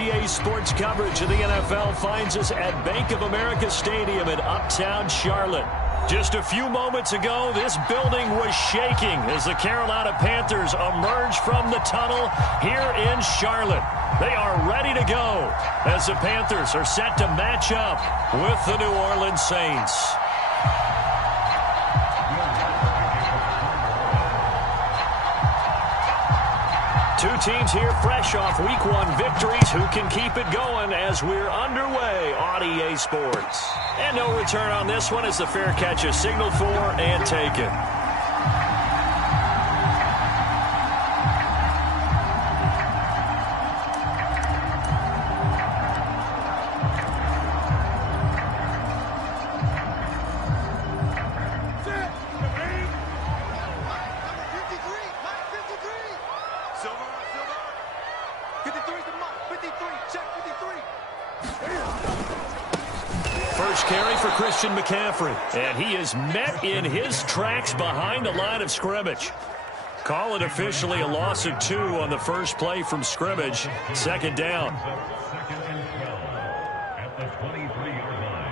EA Sports coverage of the NFL finds us at Bank of America Stadium in Uptown Charlotte. Just a few moments ago, this building was shaking as the Carolina Panthers emerged from the tunnel here in Charlotte. They are ready to go as the Panthers are set to match up with the New Orleans Saints. Two teams here fresh off Week 1 victories. Who can keep it going as we're underway on EA Sports? And no return on this one as the fair catch is signaled for and taken. First carry for Christian McCaffrey, and he is met in his tracks behind the line of scrimmage. Call it officially a loss of 2 on the first play from scrimmage. Second down. At the 23-yard line.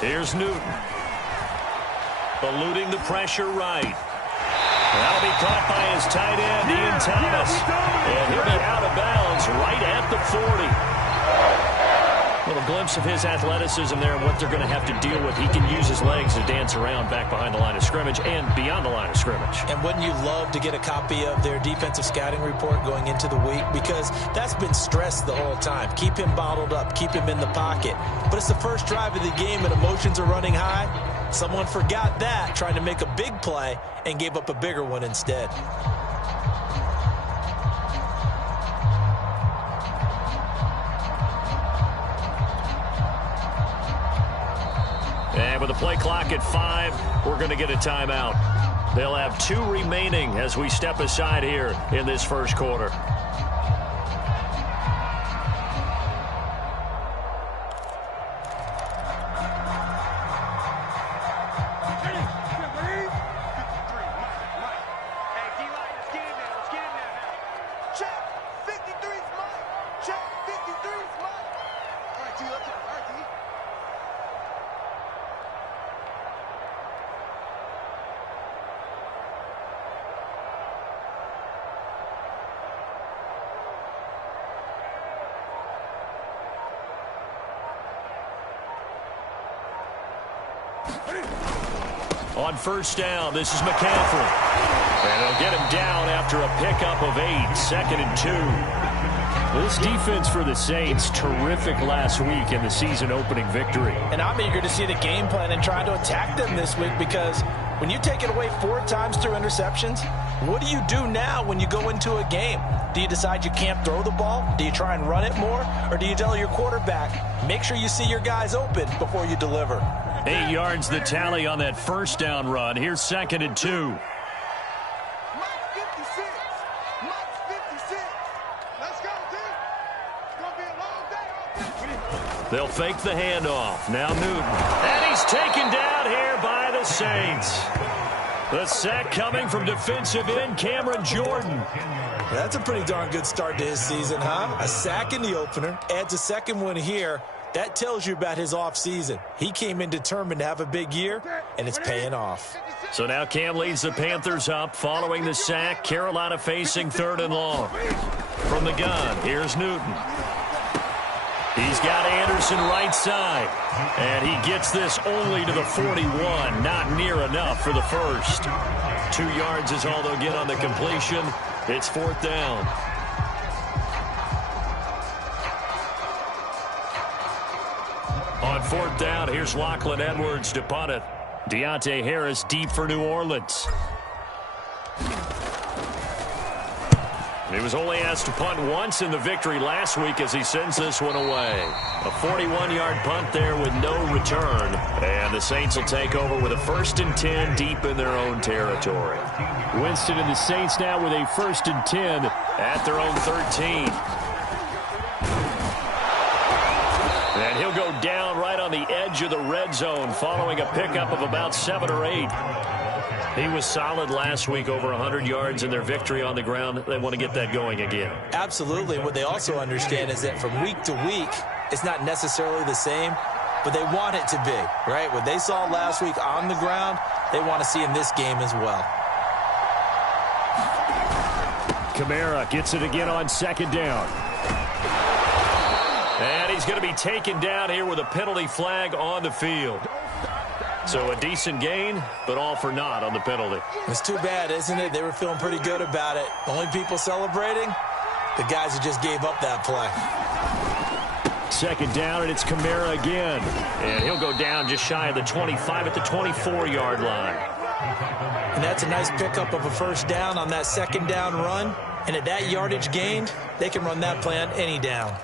Here's Newton. Eluding the pressure right. That'll be caught by his tight end, Ian Thomas. And he'll be out of bounds right at the 40. A little glimpse of his athleticism there and what they're going to have to deal with. He can use his legs to dance around back behind the line of scrimmage and beyond the line of scrimmage. And wouldn't you love to get a copy of their defensive scouting report going into the week? Because that's been stressed the whole time. Keep him bottled up. Keep him in the pocket. But it's the first drive of the game and emotions are running high. Someone forgot that, trying to make a big play, and gave up a bigger one instead. And with the play clock at 5, we're going to get a timeout. They'll have 2 remaining as we step aside here in this first quarter. On first down, this is McCaffrey. And they'll get him down after a pickup of 8, 2nd and 2. This defense for the Saints, terrific last week in the season opening victory. And I'm eager to see the game plan and try to attack them this week, because when you take it away 4 times through interceptions, what do you do now when you go into a game? Do you decide you can't throw the ball? Do you try and run it more? Or do you tell your quarterback, make sure you see your guys open before you deliver? 8 yards the tally on that first down run. Here's 2nd and 2. They'll fake the handoff. Now Newton. And he's taken down here by the Saints. The sack coming from defensive end Cameron Jordan. That's a pretty darn good start to his season, huh? A sack in the opener, adds a second one here. That tells you about his offseason. He came in determined to have a big year, and it's paying off. So now Cam leads the Panthers up following the sack. Carolina facing 3rd and long. From the gun, here's Newton. He's got Anderson right side. And he gets this only to the 41. Not near enough for the first. 2 yards is all they'll get on the completion. It's 4th down. On 4th down, here's Lachlan Edwards to punt it. Deontay Harris deep for New Orleans. He was only asked to punt once in the victory last week as he sends this one away. A 41-yard punt there with no return. And the Saints will take over with a 1st and 10 deep in their own territory. Winston and the Saints now with a 1st and 10 at their own 13. And he'll go down right on the edge of the red zone following a pickup of about 7 or 8. He was solid last week, over 100 yards in their victory on the ground. They want to get that going again. Absolutely. What they also understand is that from week to week, it's not necessarily the same, but they want it to be, right? What they saw last week on the ground, they want to see in this game as well. Kamara gets it again on 2nd down. And he's going to be taken down here with a penalty flag on the field. So a decent gain, but all for naught on the penalty. It's too bad, isn't it? They were feeling pretty good about it. Only people celebrating, the guys who just gave up that play. 2nd down, and it's Kamara again. And he'll go down just shy of the 25 at the 24-yard line. And that's a nice pickup of a 1st down on that 2nd down run. And at that yardage gained, they can run that play on any down.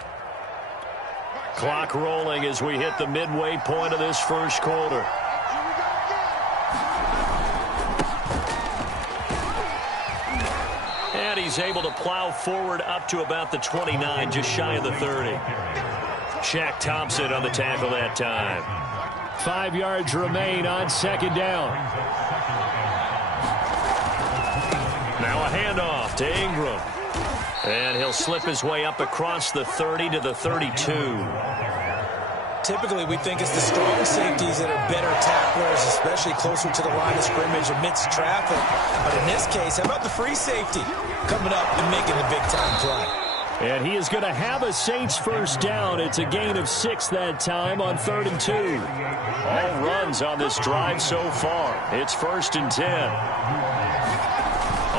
Clock rolling as we hit the midway point of this 1st quarter. And he's able to plow forward up to about the 29, just shy of the 30. Shaq Thompson on the tackle that time. 5 yards remain on 2nd down. Now a handoff to Ingram. And he'll slip his way up across the 30 to the 32. Typically, we think it's the strong safeties that are better tacklers, especially closer to the line of scrimmage amidst traffic. But in this case, how about the free safety coming up and making the big-time play? And he is going to have a Saints 1st down. It's a gain of 6 that time on 3rd and 2. All runs on this drive so far. It's 1st and 10.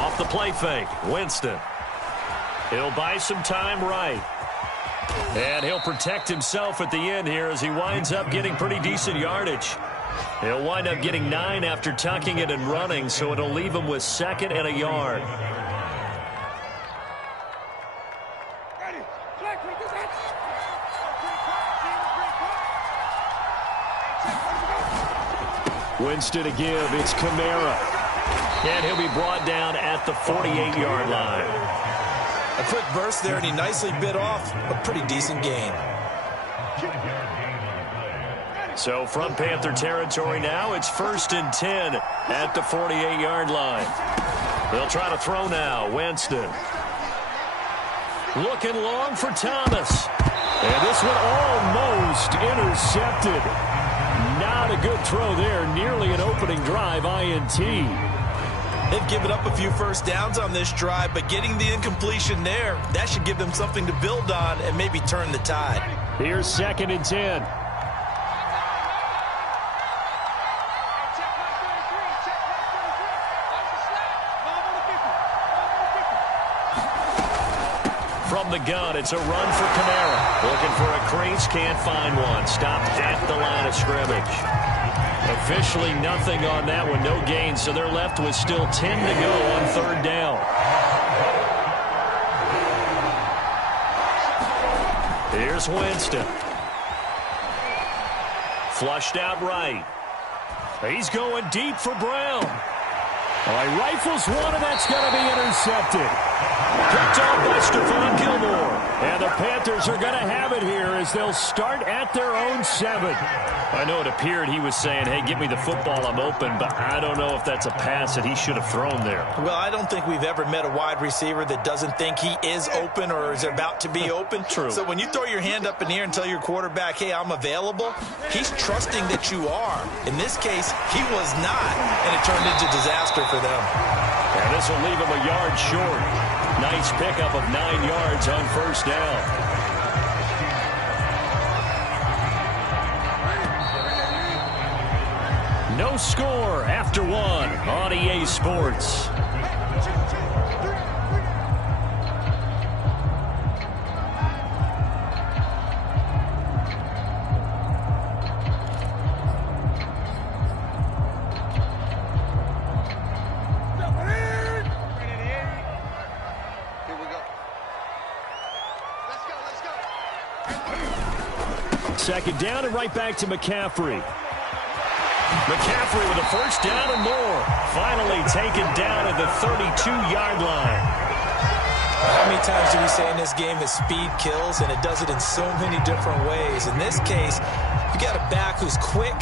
Off the play fake, Winston. He'll buy some time right. And he'll protect himself at the end here as he winds up getting pretty decent yardage. He'll wind up getting 9 after tucking it and running, so it'll leave him with 2nd and a yard. Winston to give. It's Kamara. And he'll be brought down at the 48-yard line. A quick burst there, and he nicely bit off a pretty decent gain. So from Panther territory now, it's 1st and 10 at the 48-yard line. They'll try to throw now. Winston. Looking long for Thomas. And this one almost intercepted. Not a good throw there. Nearly an opening drive INT. They've given up a few 1st downs on this drive, but getting the incompletion there, that should give them something to build on and maybe turn the tide. Here's 2nd and 10. From the gun, it's a run for Kamara. Looking for a crease, can't find one. Stopped at the line of scrimmage. Officially nothing on that one, no gain, so they're left with still 10 to go on 3rd down. Here's Winston. Flushed out right. He's going deep for Brown. All right, rifles one, and that's going to be intercepted. Picked off by Stephon Gilmore. And the Panthers are going to have it here as they'll start at their own 7. I know it appeared he was saying, hey, give me the football, I'm open, but I don't know if that's a pass that he should have thrown there. Well, I don't think we've ever met a wide receiver that doesn't think he is open or is about to be open. True. So when you throw your hand up in the air and tell your quarterback, hey, I'm available, he's trusting that you are. In this case, he was not, and it turned into disaster for them. And this will leave him a yard short. Nice pickup of 9 yards on 1st down. No score after 1 on EA Sports. Here we go. second down and right back to McCaffrey. McCaffrey with a first down and more. Finally taken down at the 32-yard line. How many times do we say in this game that speed kills, and it does it in so many different ways? In this case, you got a back who's quick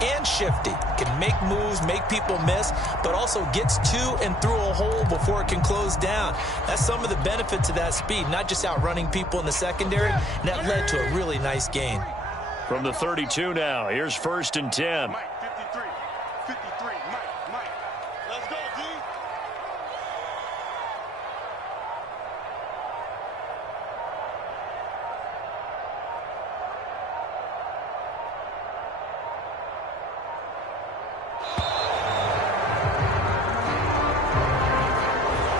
and shifty, can make moves, make people miss, but also gets to and through a hole before it can close down. That's some of the benefits of that speed, not just outrunning people in the secondary, and that led to a really nice gain. From the 32 now, here's 1st and 10. Mike, 53, Mike. Let's go, D.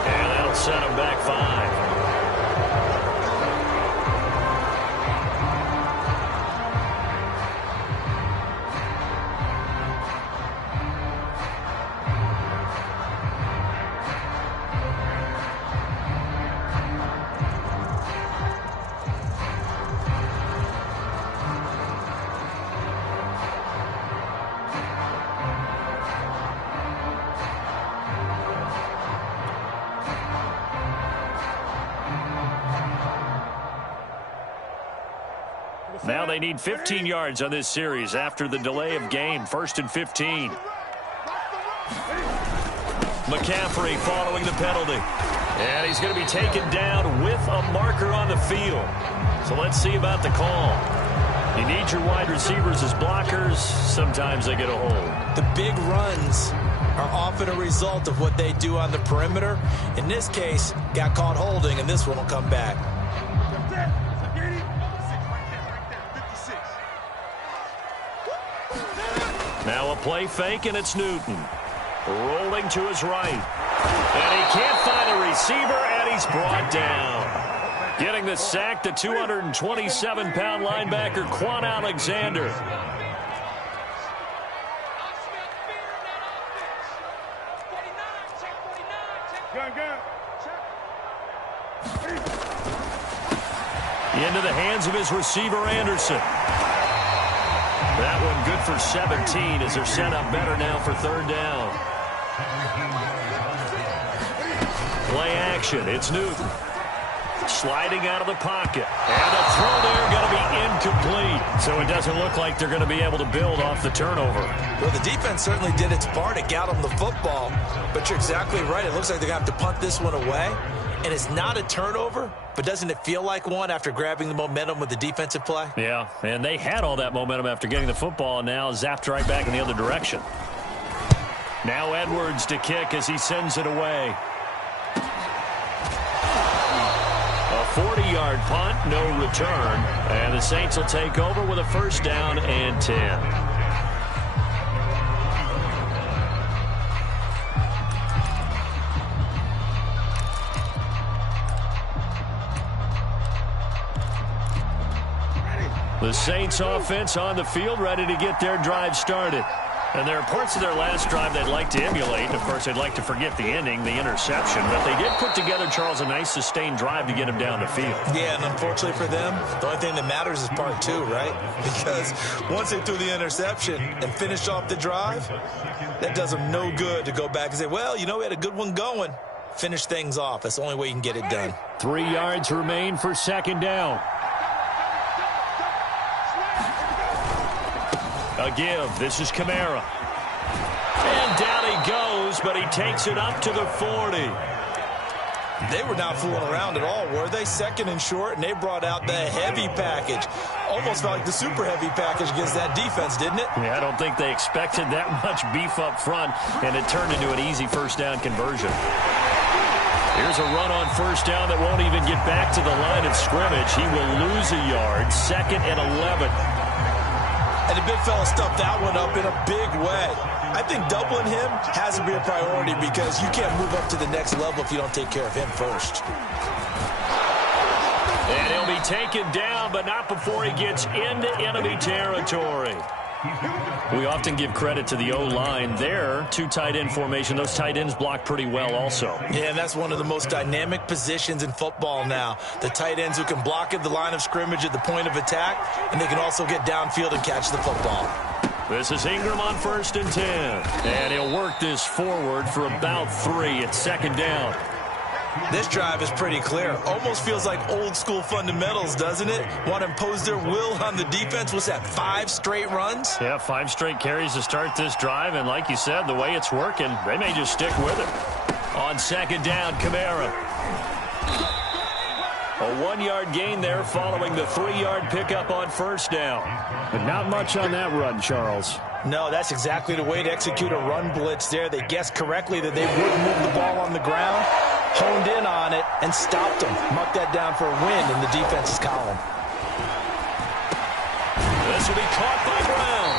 And that'll set him back 5. Now they need 15 yards on this series after the delay of game. 1st and 15. McCaffrey following the penalty. And he's going to be taken down with a marker on the field. So let's see about the call. You need your wide receivers as blockers. Sometimes they get a hold. The big runs are often a result of what they do on the perimeter. In this case, got caught holding, and this one will come back. Now a play fake, and it's Newton. Rolling to his right. And he can't find a receiver, and he's brought down. Getting the sack, the 227-pound linebacker, Quan Alexander. Into the hands of his receiver, Anderson. That one good for 17 as they're set up better now for 3rd down. Play action. It's Newton. Sliding out of the pocket. And the throw there going to be incomplete. So it doesn't look like they're going to be able to build off the turnover. Well, the defense certainly did its part. It got them the football. But you're exactly right. It looks like they're going to have to punt this one away. And it's not a turnover, but doesn't it feel like one after grabbing the momentum with the defensive play? Yeah, and they had all that momentum after getting the football, and now zapped right back in the other direction. Now Edwards to kick as he sends it away. A 40-yard punt, no return, and the Saints will take over with a 1st down and 10. The Saints offense on the field, ready to get their drive started. And there are parts of their last drive they'd like to emulate. And of course, they'd like to forget the ending, the interception. But they did put together, Charles, a nice sustained drive to get him down the field. Yeah, and unfortunately for them, the only thing that matters is part 2, right? Because once they threw the interception and finished off the drive, that does them no good to go back and say, well, you know, we had a good one going. Finish things off. That's the only way you can get it done. 3 yards remain for 2nd down. A give. This is Kamara. And down he goes, but he takes it up to the 40. They were not fooling around at all, were they? 2nd and short, and they brought out the heavy package. Almost felt like the super heavy package against that defense, didn't it? Yeah, I don't think they expected that much beef up front, and it turned into an easy 1st down conversion. Here's a run on 1st down that won't even get back to the line of scrimmage. He will lose a yard. 2nd and 11. And the big fella stuffed that one up in a big way. I think doubling him has to be a priority because you can't move up to the next level if you don't take care of him first. And he'll be taken down, but not before he gets into enemy territory. We often give credit to the O-line there. 2 tight end formation. Those tight ends block pretty well also. Yeah, and that's one of the most dynamic positions in football now. The tight ends who can block at the line of scrimmage at the point of attack, and they can also get downfield and catch the football. This is Ingram on 1st and 10. And he'll work this forward for about 3 at 2nd down. This drive is pretty clear. Almost feels like old school fundamentals, doesn't it? Want to impose their will on the defense. What's that, 5 straight runs? Yeah, 5 straight carries to start this drive. And like you said, the way it's working, they may just stick with it. On 2nd down, Kamara. A 1-yard gain there following the 3-yard pickup on 1st down. But not much on that run, Charles. No, that's exactly the way to execute a run blitz there. They guessed correctly that they wouldn't move the ball on the ground, honed in on it, and stopped them. Mark that down for a win in the defense's column. This will be caught by Brown.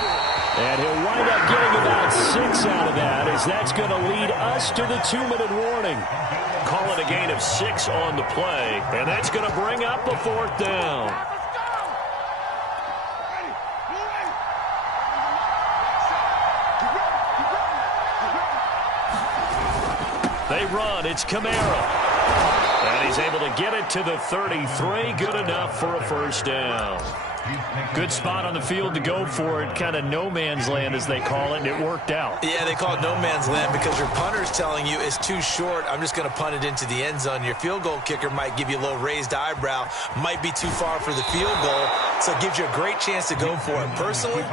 And he'll wind up getting about 6 out of that, as that's going to lead us to the 2-minute warning. Call it a gain of 6 on the play, and that's going to bring up a 4th down. They run. It's Kamara. And he's able to get it to the 33. Good enough for a 1st down. Good spot on the field to go for it. Kind of no man's land, as they call it, and it worked out. Yeah, they call it no man's land because your punter's telling you it's too short. I'm just going to punt it into the end zone. Your field goal kicker might give you a little raised eyebrow. Might be too far for the field goal, so it gives you a great chance to go for it. Personally,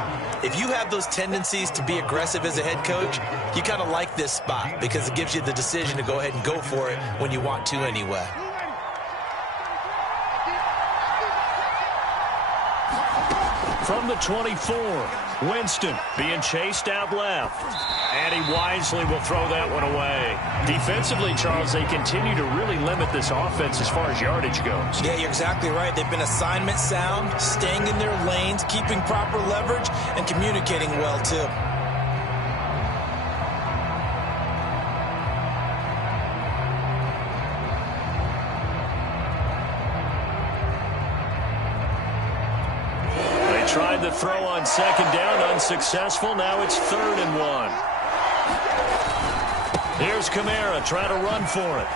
if you have those tendencies to be aggressive as a head coach, you kind of like this spot because it gives you the decision to go ahead and go for it when you want to anyway. From the 24, Winston being chased out left. And he wisely will throw that one away. Defensively, Charles, they continue to really limit this offense as far as yardage goes. Yeah, you're exactly right. They've been assignment sound, staying in their lanes, keeping proper leverage, and communicating well, too. Tried the throw on 2nd down, unsuccessful. Now it's 3rd and 1. Here's Kamara trying to run for it.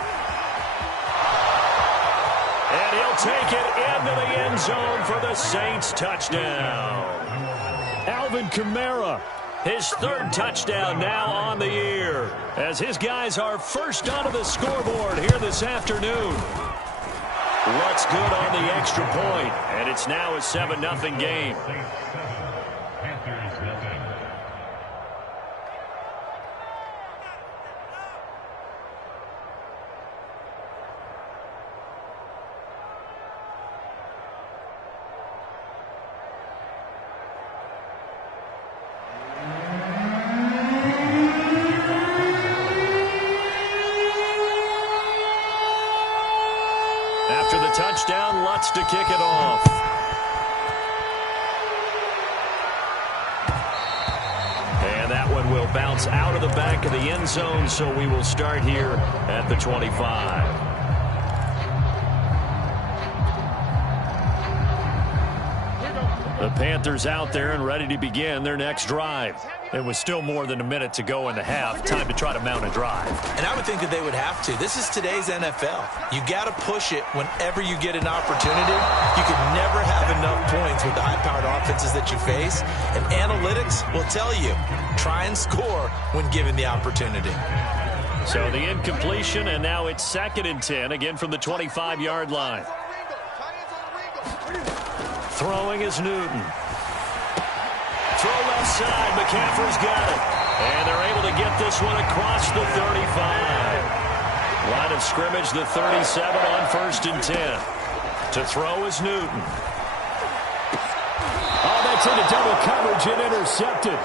And he'll take it into the end zone for the Saints touchdown. Alvin Kamara. His 3rd touchdown now on the year, as his guys are first onto the scoreboard here this afternoon. What's good on the extra point, and it's now a 7-0 game. After the touchdown, Lutz to kick it off. And that one will bounce out of the back of the end zone, so we will start here at the 25. The Panthers out there and ready to begin their next drive. It was still more than a minute to go in the half. Time to try to mount a drive. And I would think that they would have to. This is today's NFL. You got to push it whenever you get an opportunity. You can never have enough points with the high-powered offenses that you face. And analytics will tell you, try and score when given the opportunity. So the incompletion, and now it's 2nd and 10, again from the 25-yard line. Throwing is Newton. Throw left side. McCaffrey's got it. And they're able to get this one across the 35. Line of scrimmage, the 37 on 1st and 10. To throw is Newton. Oh, that's into double coverage and intercepted.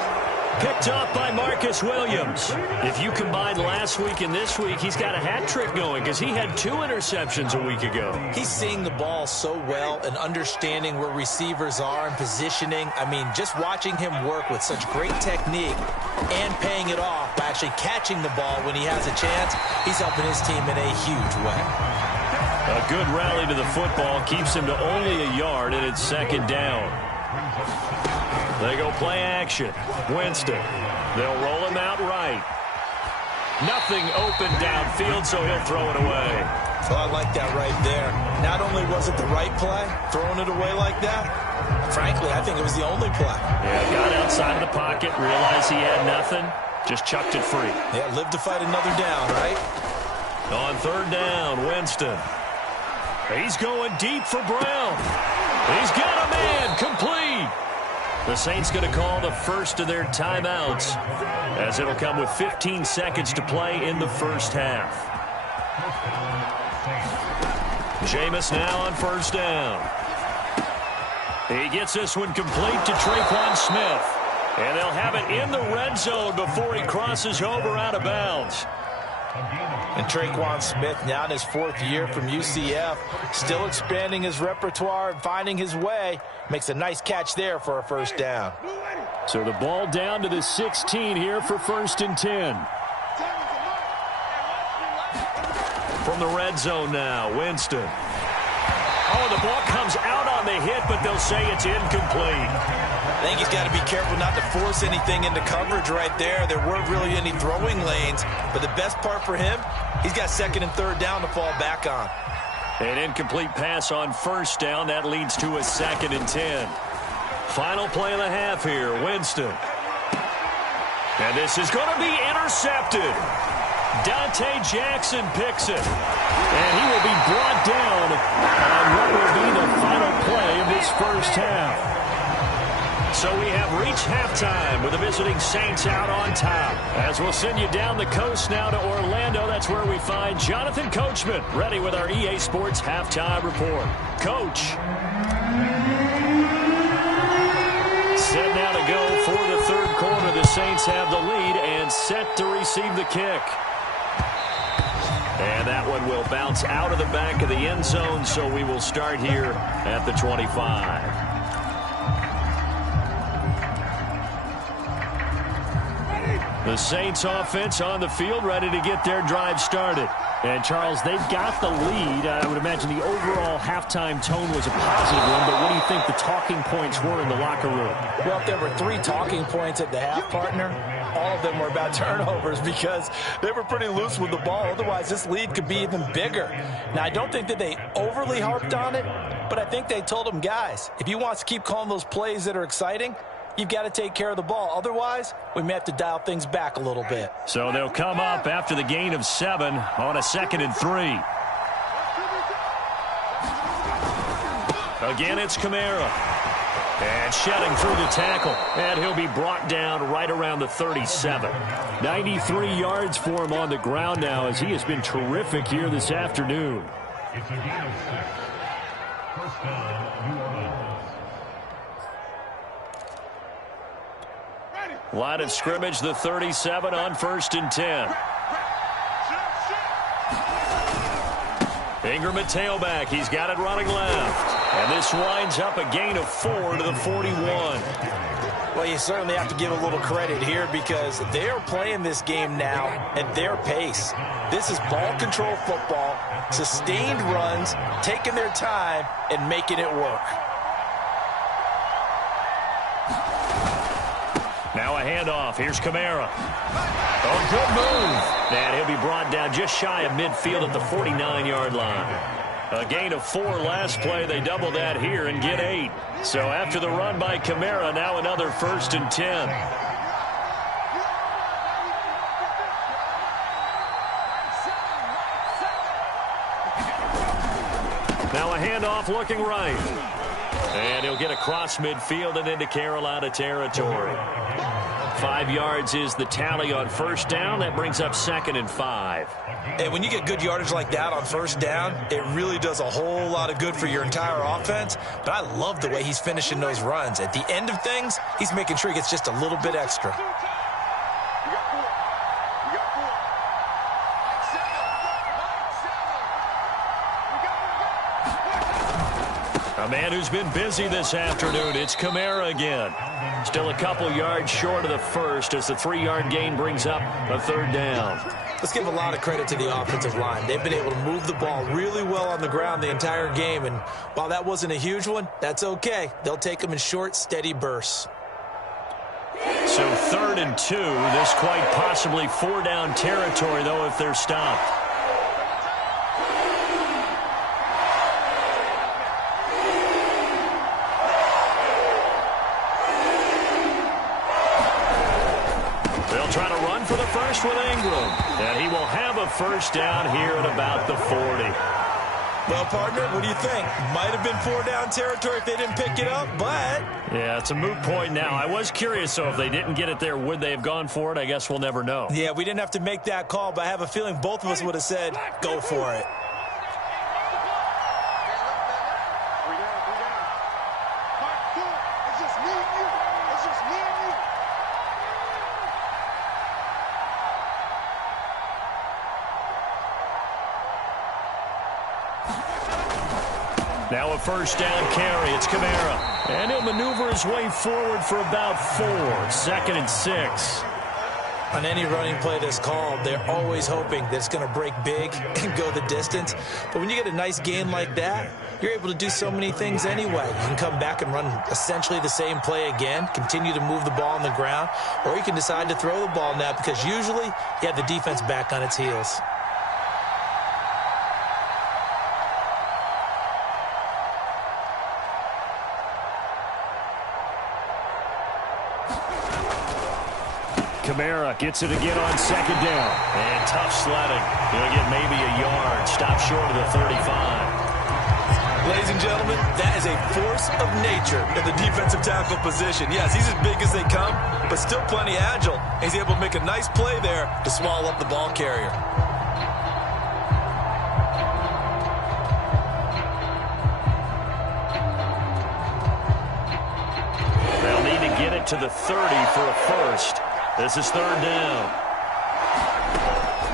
Picked up by Marcus Williams. If you combine last week and this week, he's got a hat trick going because he had 2 interceptions a week ago. He's seeing the ball so well and understanding where receivers are and positioning. I mean, just watching him work with such great technique and paying it off by actually catching the ball when he has a chance, he's helping his team in a huge way. A good rally to the football keeps him to only a yard, and it's 2nd down. They go play action. Winston. They'll roll him out right. Nothing open downfield, so he'll throw it away. Oh, I like that right there. Not only was it the right play, throwing it away like that, frankly, I think it was the only play. Yeah, got outside of the pocket, realized he had nothing, just chucked it free. Yeah, live to fight another down, right? On third down, Winston. He's going deep for Brown. He's got a man, complete. The Saints going to call the first of their timeouts, as it'll come with 15 seconds to play in the first half. Jameis now on first down. He gets this one complete to Tre'Quan Smith. And they'll have it in the red zone before he crosses over out of bounds. And Tre'Quan Smith now in his 4th year from UCF, still expanding his repertoire and finding his way. Makes a nice catch there for a first down. So the ball down to the 16 here for 1st and 10. From the red zone now, Winston. Oh, the ball comes out on the hit, but they'll say it's incomplete. I think he's got to be careful not to force anything into coverage right there. There weren't really any throwing lanes, but the best part for him, he's got 2nd and 3rd down to fall back on. An incomplete pass on first down. That leads to a 2nd and 10. Final play of the half here, Winston. And this is going to be intercepted. Dante Jackson picks it. And he will be brought down on what will be the final play of this first half. So we have reached halftime with the visiting Saints out on top. As we'll send you down the coast now to Orlando, that's where we find Jonathan Coachman, ready with our EA Sports Halftime Report. Coach. Set now to go for the 3rd quarter. The Saints have the lead and set to receive the kick. And that one will bounce out of the back of the end zone, so we will start here at the 25. The Saints offense on the field, ready to get their drive started. And, Charles, they've got the lead. I would imagine the overall halftime tone was a positive one, but what do you think the talking points were in the locker room? Well, if there were 3 talking points at the half, partner, all of them were about turnovers because they were pretty loose with the ball. Otherwise, this lead could be even bigger. Now, I don't think that they overly harped on it, but I think they told them, guys, if you want to keep calling those plays that are exciting, you've got to take care of the ball. Otherwise, we may have to dial things back a little bit. So they'll come up after the gain of 7 on a 2nd and 3. Again, it's Kamara. And shedding through the tackle. And he'll be brought down right around the 37. 93 yards for him on the ground now, as he has been terrific here this afternoon. It's a gain of 6. First down, New Orleans. Line of scrimmage, the 37 on 1st and 10. Ingram at tailback. He's got it running left. And this winds up a gain of 4 to the 41. Well, you certainly have to give a little credit here because they're playing this game now at their pace. This is ball control football, sustained runs, taking their time, and making it work. Now a handoff. Here's Kamara. Oh, good move. And he'll be brought down just shy of midfield at the 49-yard line. A gain of 4 last play. They double that here and get 8. So after the run by Kamara, now another 1st and 10. Now a handoff looking right. And he'll get across midfield and into Carolina territory. 5 yards is the tally on first down. That brings up 2nd and 5. And when you get good yardage like that on first down, it really does a whole lot of good for your entire offense. But I love the way he's finishing those runs. At the end of things, he's making sure he gets just a little bit extra. A man who's been busy this afternoon. It's Kamara again. Still a couple yards short of the first as the 3-yard gain brings up a 3rd down. Let's give a lot of credit to the offensive line. They've been able to move the ball really well on the ground the entire game. And while that wasn't a huge one, that's okay. They'll take them in short, steady bursts. So 3rd and 2. This quite possibly 4-down territory, though, if they're stopped. They'll try to run for the first with Ingram. And he will have a first down here at about the 40. Well, partner, what do you think? Might have been 4-down territory if they didn't pick it up, but... Yeah, it's a moot point now. I was curious, so if they didn't get it there, would they have gone for it? I guess we'll never know. Yeah, we didn't have to make that call, but I have a feeling both of us would have said, go for it. It's just me and you. It's just me and you. Now a first down carry. It's Kamara. And he'll maneuver his way forward for about 4. 2nd and 6. On any running play that's called, they're always hoping that it's going to break big and go the distance. But when you get a nice gain like that, you're able to do so many things anyway. You can come back and run essentially the same play again, continue to move the ball on the ground, or you can decide to throw the ball now because usually you have the defense back on its heels. Kamara gets it again on 2nd down. And tough sledding. He'll get maybe a yard. Stop short of the 35. Ladies and gentlemen, that is a force of nature in the defensive tackle position. Yes, he's as big as they come, but still plenty agile. He's able to make a nice play there to swallow up the ball carrier. They'll need to get it to the 30 for a first. This is 3rd down.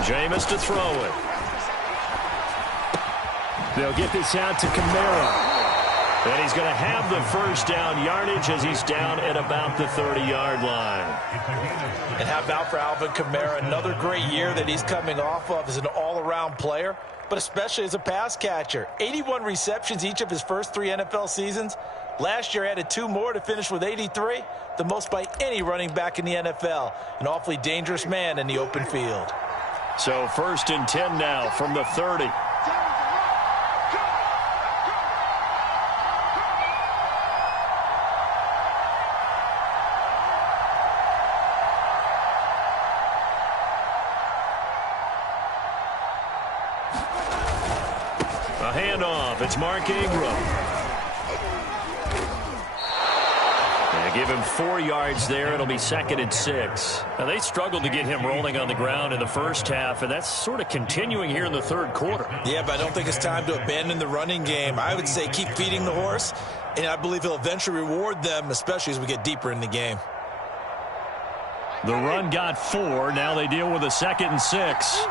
Jameis to throw it. They'll get this out to Kamara. And he's going to have the first down yardage as he's down at about the 30-yard line. And how about for Alvin Kamara? Another great year that he's coming off of as an all-around player, but especially as a pass catcher. 81 receptions each of his first 3 NFL seasons. Last year added 2 more to finish with 83, the most by any running back in the NFL. An awfully dangerous man in the open field. So 1st and 10 now from the 30. A handoff. It's Mark Ingram. Give him 4 yards there. It'll be 2nd and 6. Now, they struggled to get him rolling on the ground in the first half, and that's sort of continuing here in the 3rd quarter. Yeah, but I don't think it's time to abandon the running game. I would say keep feeding the horse, and I believe he'll eventually reward them, especially as we get deeper in the game. The run got 4. Now they deal with a 2nd and 6.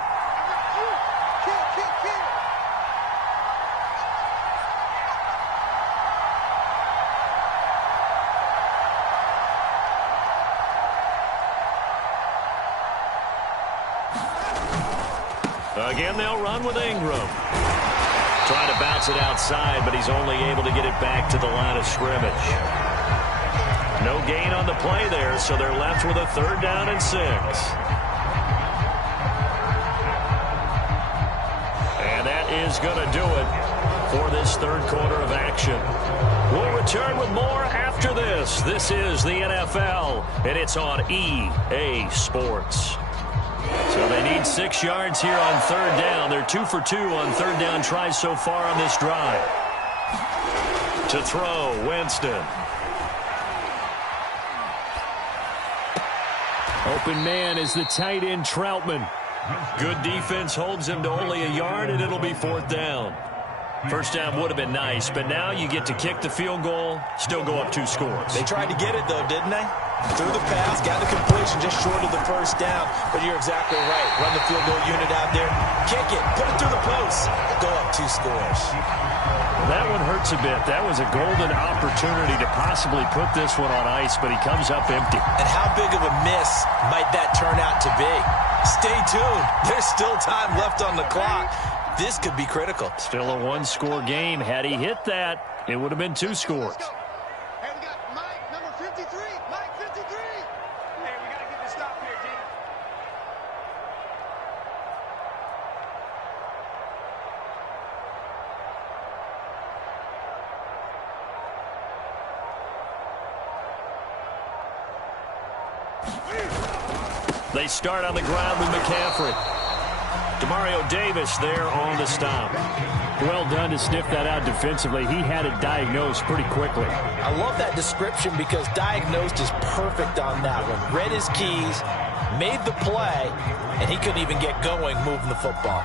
Again, they'll run with Ingram. Trying to bounce it outside, but he's only able to get it back to the line of scrimmage. No gain on the play there, so they're left with a 3rd down and 6. And that is going to do it for this 3rd quarter of action. We'll return with more after this. This is the NFL, and it's on EA Sports. So they need 6 yards here on 3rd down. They're 2 for 2 on 3rd down tries so far on this drive. To throw, Winston. Open man is the tight end, Troutman. Good defense holds him to only a yard, and it'll be 4th down. First down would have been nice, but now you get to kick the field goal, still go up 2 scores. They tried to get it, though, didn't they? Threw the pass, got the completion just short of the first down. But you're exactly right. Run the field goal unit out there. Kick it. Put it through the post. Go up 2 scores. That one hurts a bit. That was a golden opportunity to possibly put this one on ice, but he comes up empty. And how big of a miss might that turn out to be? Stay tuned. There's still time left on the clock. This could be critical. Still a 1-score game. Had he hit that, it would have been 2 scores. Hey, we got Mike, number 53. Mike, 53. They start on the ground with McCaffrey. Demario Davis there on the stop. Well done to sniff that out defensively. He had it diagnosed pretty quickly. I love that description because diagnosed is perfect on that one. Read his keys, made the play, and he couldn't even get going moving the football.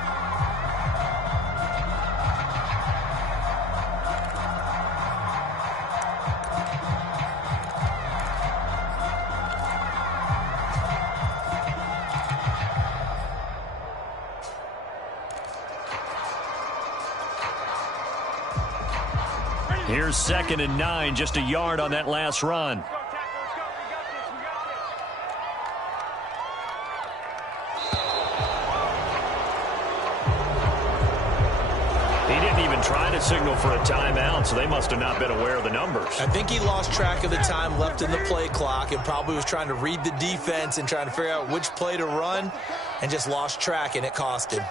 Here's 2nd and 9, just a yard on that last run. He didn't even try to signal for a timeout, so they must have not been aware of the numbers. I think he lost track of the time left in the play clock and probably was trying to read the defense and trying to figure out which play to run and just lost track, and it cost him.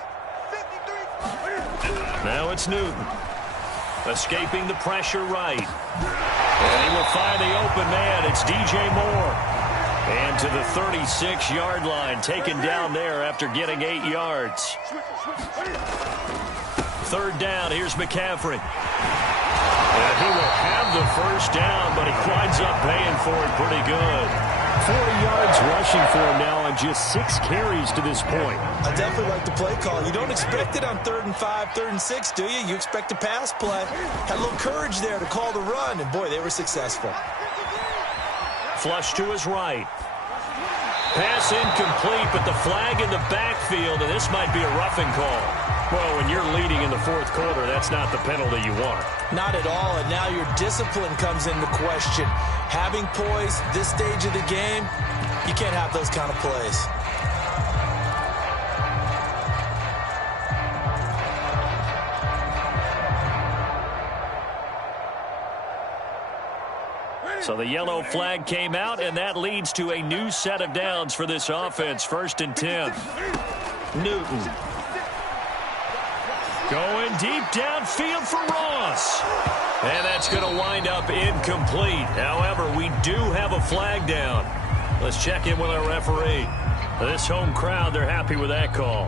Now it's Newton. Escaping the pressure right. And he will find the open man. It's DJ Moore. And to the 36-yard line, taken down there after getting 8 yards. 3rd down, here's McCaffrey. And he will have the first down, but he winds up paying for it pretty good. 40 yards rushing for him now on just 6 carries to this point. I definitely like the play call. You don't expect it on 3rd and 5, 3rd and 6, do you? You expect a pass play. Had a little courage there to call the run, and boy, they were successful. Flush to his right. Pass incomplete, but the flag in the backfield, and this might be a roughing call. Well, when you're leading in the 4th quarter, that's not the penalty you want. Not at all, and now your discipline comes into question. Having poise this stage of the game, you can't have those kind of plays. So the yellow flag came out, and that leads to a new set of downs for this offense. 1st and 10. Newton. Going deep downfield for Ross. And that's going to wind up incomplete. However, we do have a flag down. Let's check in with our referee. This home crowd, they're happy with that call.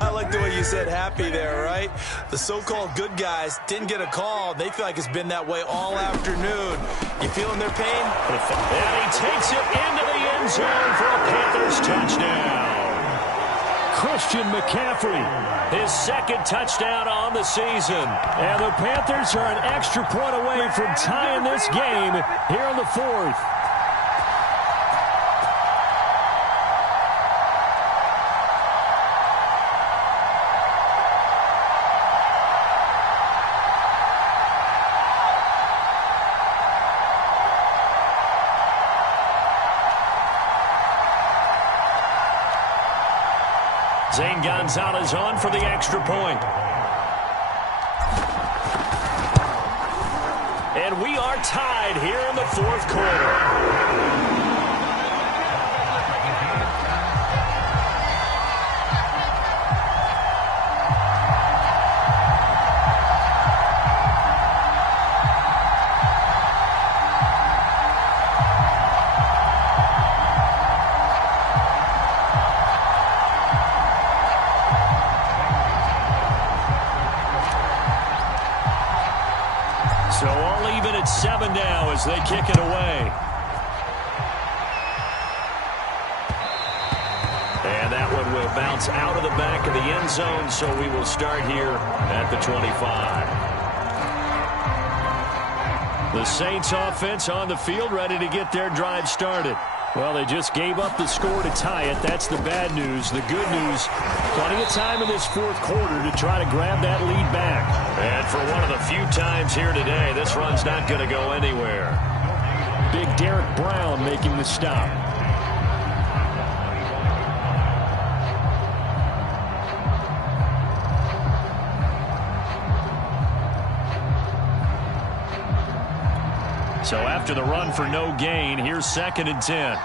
I like the way you said happy there, right? The so-called good guys didn't get a call. They feel like it's been that way all afternoon. You feeling their pain? And he takes it into the end zone for a Panthers touchdown. Christian McCaffrey, his 2nd touchdown on the season. And the Panthers are an extra point away from tying this game here in the 4th. Zane Gonzalez on for the extra point. And we are tied here in the 4th quarter. So all even at 7 now as they kick it away. And that one will bounce out of the back of the end zone, so we will start here at the 25. The Saints offense on the field, ready to get their drive started. Well, they just gave up the score to tie it. That's the bad news. The good news, plenty of time in this 4th quarter to try to grab that lead back. And for one of the few times here today, this run's not going to go anywhere. Big Derek Brown making the stop. So after the run for no gain, here's 2nd and 10.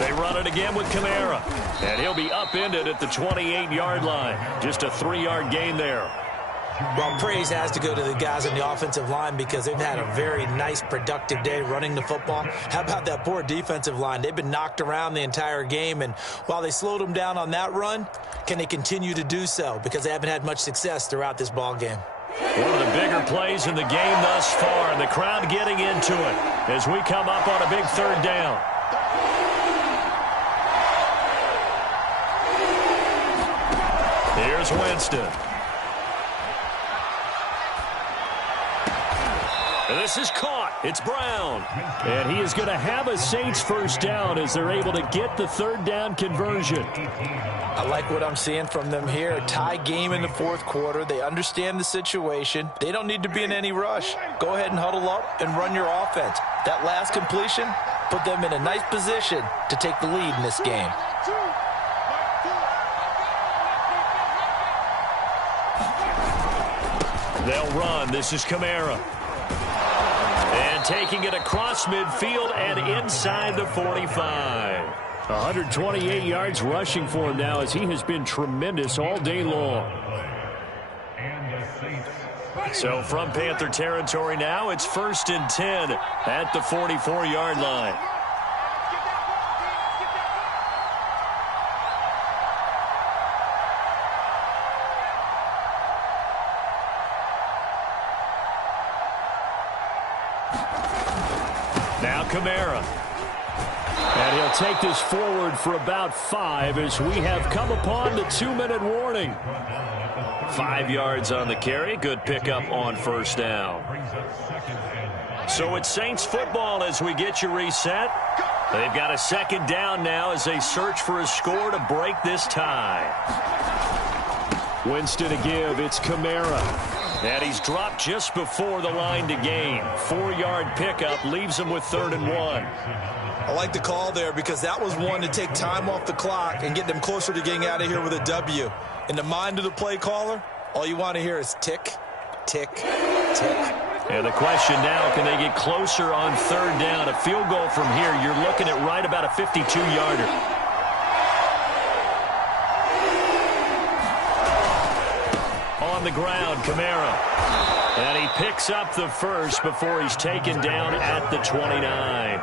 They run run it again with Kamara. And he'll be upended at the 28-yard line. Just a 3-yard gain there. Well, praise has to go to the guys on the offensive line because they've had a very nice, productive day running the football. How about that poor defensive line? They've been knocked around the entire game, and while they slowed them down on that run, can they continue to do so? Because they haven't had much success throughout this ball game. One of the bigger plays in the game thus far, and the crowd getting into it as we come up on a big 3rd down. Here's Winston. This is caught. It's Brown. And he is going to have a Saints first down as they're able to get the 3rd down conversion. I like what I'm seeing from them here. A tie game in the 4th quarter. They understand the situation. They don't need to be in any rush. Go ahead and huddle up and run your offense. That last completion put them in a nice position to take the lead in this game. They'll run. This is Kamara. And taking it across midfield and inside the 45. 128 yards rushing for him now as he has been tremendous all day long. So from Panther territory now, it's 1st and 10 at the 44-yard line. Now Kamara. And he'll take this forward for about 5 as we have come upon the 2-minute warning. 5 yards on the carry. Good pickup on 1st down. So it's Saints football as we get you reset. They've got a 2nd down now as they search for a score to break this tie. Winston to give. It's Kamara. And he's dropped just before the line to gain. 4-yard pickup leaves him with 3rd and 1. I like the call there because that was one to take time off the clock and get them closer to getting out of here with a W. In the mind of the play caller, all you want to hear is tick, tick, tick. And the question now, can they get closer on 3rd down? A field goal from here, you're looking at right about a 52-yarder. On the ground, Kamara. And he picks up the first before he's taken down at the 29.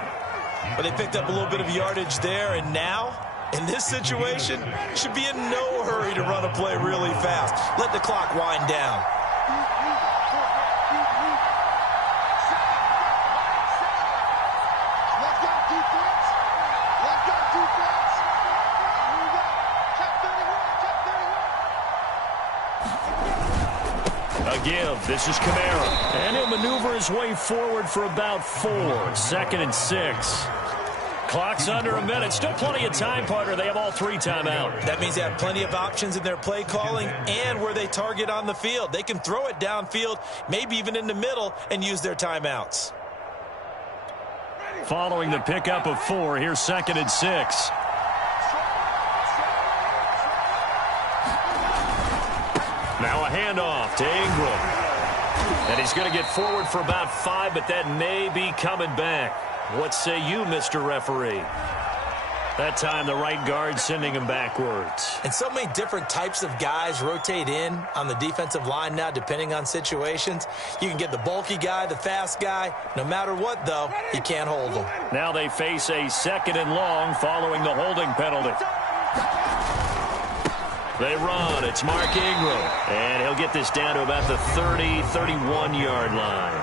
But they picked up a little bit of yardage there, and now, in this situation, should be in no hurry to run a play really fast. Let the clock wind down. Give. This is Kamara. And he'll maneuver his way forward for about 4. 2nd and 6. Clock's under a minute. Still plenty of time, partner. They have all 3 timeout. That means they have plenty of options in their play calling and where they target on the field. They can throw it downfield, maybe even in the middle, and use their timeouts. Following the pickup of 4, here's 2nd and 6. Now a handoff to Ingram. And he's going to get forward for about 5, but that may be coming back. What say you, Mr. Referee? That time the right guard sending him backwards. And so many different types of guys rotate in on the defensive line now depending on situations. You can get the bulky guy, the fast guy. No matter what, though, you can't hold him. Now they face a 2nd and long following the holding penalty. They run. It's Mark Ingram. And he'll get this down to about the 30, 31-yard line.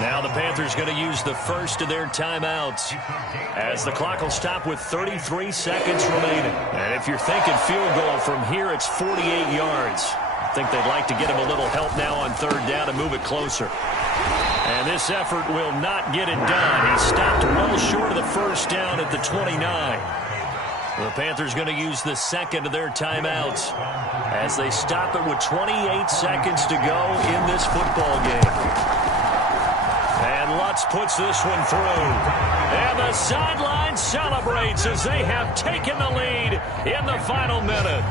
Now the Panthers going to use the first of their timeouts as the clock will stop with 33 seconds remaining. And if you're thinking field goal from here, it's 48 yards. I think they'd like to get him a little help now on 3rd down and move it closer. And this effort will not get it done. He stopped well short of the first down at the 29. The Panthers going to use the 2nd of their timeouts as they stop it with 28 seconds to go in this football game. And Lutz puts this one through. And the sideline celebrates as they have taken the lead in the final minute.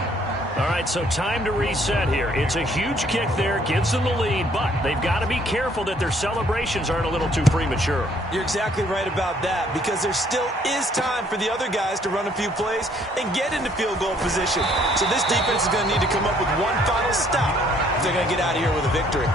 All right, so time to reset here. It's a huge kick there, gives them the lead, but they've got to be careful that their celebrations aren't a little too premature. You're exactly right about that, because there still is time for the other guys to run a few plays and get into field goal position. So this defense is going to need to come up with one final stop if they're going to get out of here with a victory.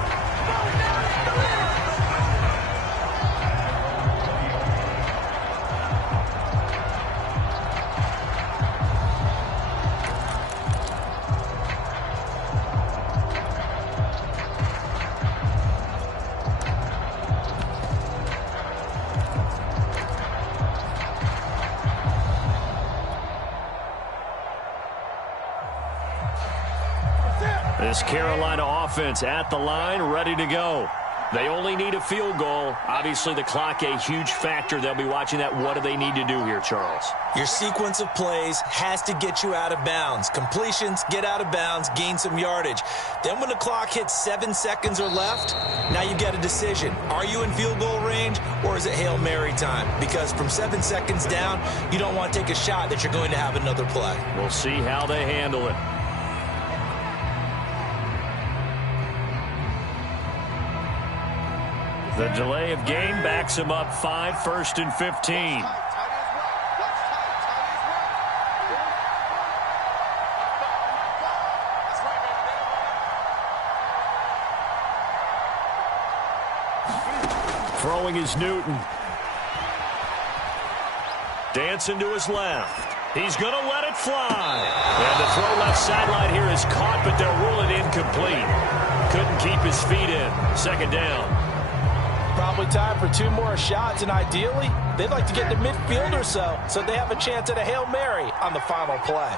This Carolina offense at the line, ready to go. They only need a field goal. Obviously, the clock a huge factor. They'll be watching that. What do they need to do here, Charles? Your sequence of plays has to get you out of bounds. Completions, get out of bounds, gain some yardage. Then when the clock hits 7 seconds or left, now you get a decision. Are you in field goal range, or is it Hail Mary time? Because from 7 seconds down, you don't want to take a shot that you're going to have another play. We'll see how they handle it. The delay of game backs him up 5, 1st and 15. Throwing is Newton. Dancing to his left. He's going to let it fly. And the throw left sideline here is caught, but they'll rule it incomplete. Couldn't keep his feet in. 2nd down. Probably time for 2 more shots, and ideally, they'd like to get to midfield or so they have a chance at a Hail Mary on the final play.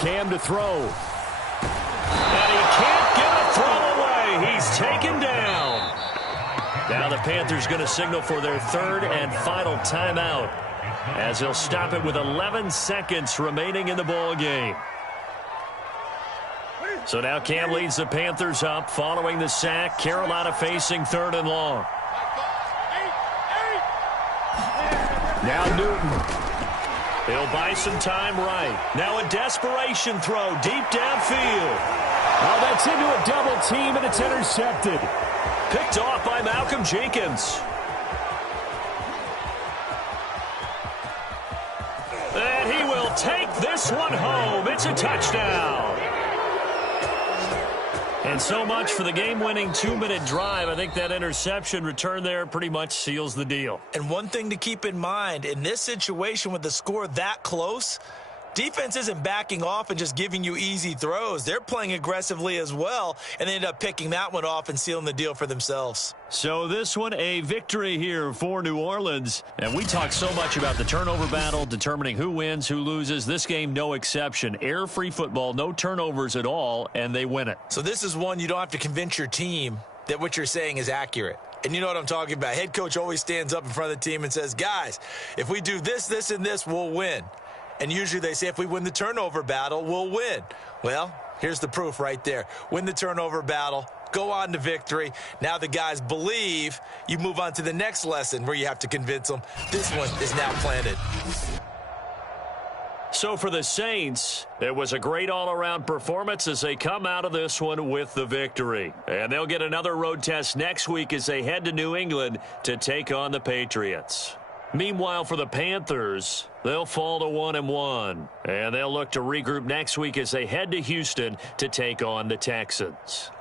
Cam to throw. And he can't get a throw away. He's taken down. Now the Panthers going to signal for their 3rd and final timeout, as he'll stop it with 11 seconds remaining in the ball game. So now Cam leads the Panthers up following the sack. Carolina facing 3rd and long. Now Newton. He'll buy some time right. Now a desperation throw deep downfield. Oh, that's into a double team, and it's intercepted. Picked off by Malcolm Jenkins. And he will take this one home. It's a touchdown. And so much for the game-winning 2-minute drive. I think that interception return there pretty much seals the deal. And one thing to keep in mind, in this situation with the score that close, defense isn't backing off and just giving you easy throws. They're playing aggressively as well, and they end up picking that one off and sealing the deal for themselves. So this one a victory here for New Orleans. And we talk so much about the turnover battle, determining who wins, who loses. This game, no exception. Air-free football, no turnovers at all, and they win it. So this is one you don't have to convince your team that what you're saying is accurate. And you know what I'm talking about. Head coach always stands up in front of the team and says, guys, if we do this, this, and this, we'll win. And usually they say if we win the turnover battle, we'll win. Well, here's the proof right there. Win the turnover battle, go on to victory. Now the guys believe. You move on to the next lesson where you have to convince them. This one is now planted. So for the Saints, it was a great all-around performance as they come out of this one with the victory. And they'll get another road test next week as they head to New England to take on the Patriots. Meanwhile, for the Panthers, they'll fall to 1-1, and they'll look to regroup next week as they head to Houston to take on the Texans.